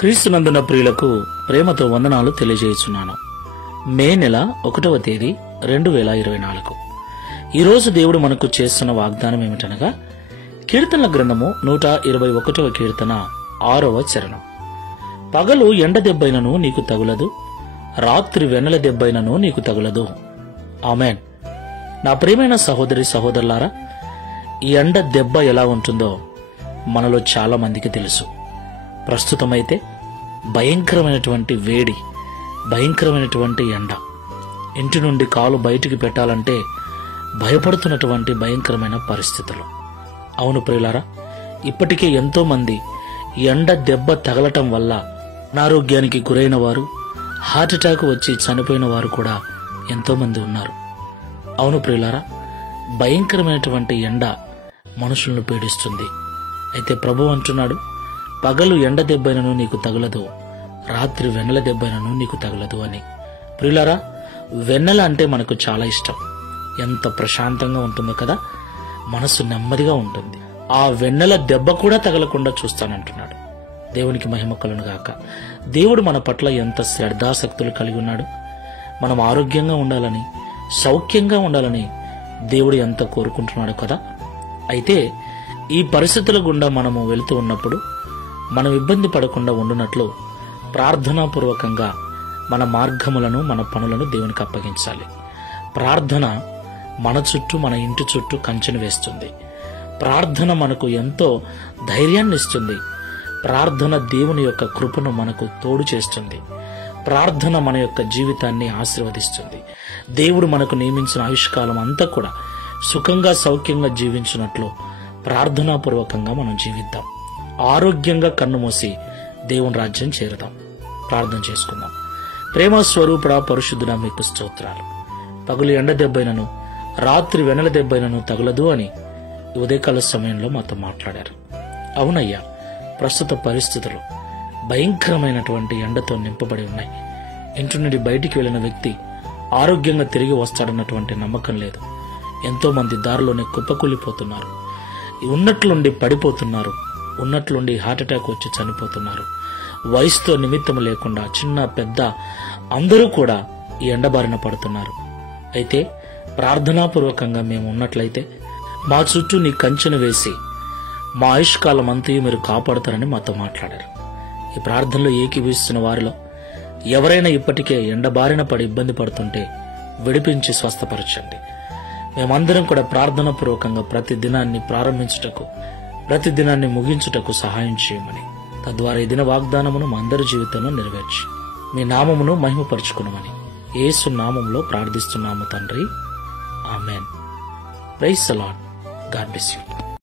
క్రీస్తునందున ప్రియులకు ప్రేమతో వందనాలు తెలియజేస్తున్నాను. మే నెల 1వ తేదీ 2024. ఈరోజు దేవుడు మనకు చేస్తున్న వాగ్దానం ఏమిటనగా కీర్తనల గ్రంథము 121వ కీర్తన 6వ చరణం. పగలు ఎండ దెబ్బైనను నీకు తగులదు, రాత్రి వెన్నెల దెబ్బైనను నీకు తగులదు. ఆమెన్. నా ప్రియమైన సహోదరి సహోదరులారా, ఈ ఎండ దెబ్బ ఎలా ఉంటుందో మనలో చాలా మందికి తెలుసు. ప్రస్తుతమైతే భయంకరమైనటువంటి వేడి, భయంకరమైనటువంటి ఎండ, ఇంటి నుండి కాలు బయటికి పెట్టాలంటే భయపడుతున్నటువంటి భయంకరమైన పరిస్థితులు. అవును ప్రియులారా, ఇప్పటికే ఎంతో మంది ఎండ దెబ్బ తగలటం వల్ల అనారోగ్యానికి గురైన వారు, హార్ట్అటాక్ వచ్చి చనిపోయిన వారు కూడా ఎంతో మంది ఉన్నారు. అవును ప్రియులారా, భయంకరమైనటువంటి ఎండ మనుషులను పీడిస్తుంది. అయితే ప్రభు అంటున్నాడు, పగలు ఎండ దెబ్బైనను నీకు తగలదు, రాత్రి వెన్నెల దెబ్బైనను నీకు తగలదు అని. ప్రియులారా, వెన్నెల అంటే మనకు చాలా ఇష్టం. ఎంత ప్రశాంతంగా ఉంటుందో కదా, మనసు నెమ్మదిగా ఉంటుంది. ఆ వెన్నెల దెబ్బ కూడా తగలకుండా చూస్తానంటున్నాడు. దేవునికి మహిమ కలుగును గాక. దేవుడు మన పట్ల ఎంత శ్రద్ధాసక్తులు కలిగి ఉన్నాడు. మనం ఆరోగ్యంగా ఉండాలని, సౌఖ్యంగా ఉండాలని దేవుడు ఎంత కోరుకుంటున్నాడు కదా. అయితే ఈ పరిస్థితుల గుండా మనము వెళుతూ ఉన్నప్పుడు మనం ఇబ్బంది పడకుండా ఉండునట్లు ప్రార్థనాపూర్వకంగా మన మార్గములను, మన పనులను దేవునికి అప్పగించాలి. ప్రార్థన మన చుట్టూ, మన ఇంటి చుట్టూ కంచెను వేస్తుంది. ప్రార్థన మనకు ఎంతో ధైర్యాన్ని ఇస్తుంది. ప్రార్థన దేవుని యొక్క కృపను మనకు తోడు చేస్తుంది. ప్రార్థన మన యొక్క జీవితాన్ని ఆశీర్వదిస్తుంది. దేవుడు మనకు నియమించిన ఆయుష్కాలం అంతా కూడా సుఖంగా, సౌఖ్యంగా జీవించినట్లు ప్రార్థనాపూర్వకంగా మనం జీవిద్దాం. ఆరోగ్యంగా కన్నుమూసి దేవుని రాజ్యం చేరుదాం. ప్రార్థన చేసుకుందాం. ప్రేమ స్వరూపుడా, పరిశుద్ధుడా, మీకు స్తోత్రాలు. పగులు ఎండ దెబ్బైనను, రాత్రి వెన్నెల దెబ్బైనను తగలదు అని ఈ ఉదయకాల సమయంలో మాతో మాట్లాడారు. అవునయ్యా, ప్రస్తుత పరిస్థితులు భయంకరమైనటువంటి ఎండతో నింపబడి ఉన్నాయి. ఇంటి నుండి బయటికి వెళ్లిన వ్యక్తి ఆరోగ్యంగా తిరిగి వస్తాడన్నటువంటి నమ్మకం లేదు. ఎంతో మంది దారిలోనే కుప్పకూలిపోతున్నారు, ఉన్నట్లుండి పడిపోతున్నారు, ఉన్నట్లుండి హార్ట్అటాక్ వచ్చి చనిపోతున్నారు. వయసుతో నిమిత్తం లేకుండా చిన్న పెద్ద అందరూ కూడా ఈ ఎండబారిన పడుతున్నారు. అయితే ప్రార్థనాపూర్వకంగా మేము ఉన్నట్లయితే మా చుట్టూ నీ కంచెను వేసి మా ఆయుష్కాలం అంతయు మీరు కాపాడుతారని మాతో మాట్లాడారు. ఈ ప్రార్థనలో ఏకీభవిస్తున్న వారిలో ఎవరైనా ఇప్పటికే ఎండబారిన పడి ఇబ్బంది పడుతుంటే విడిపించి స్వస్థపరచండి. మేమందరం కూడా ప్రార్థనాపూర్వకంగా ప్రతి దినాన్ని ప్రారంభించుటకు, ప్రతి దినాన్ని ముగించుటకు సహాయం చేయమని, తద్వారా ఈ దిన వాగ్దానమును మా అందరి జీవితంలో నెరవేర్చి మీ నామమును మహిమపరుచుకునమని యేసు నామములో ప్రార్థిస్తున్నాము తండ్రి. Amen. Praise the Lord. God bless you.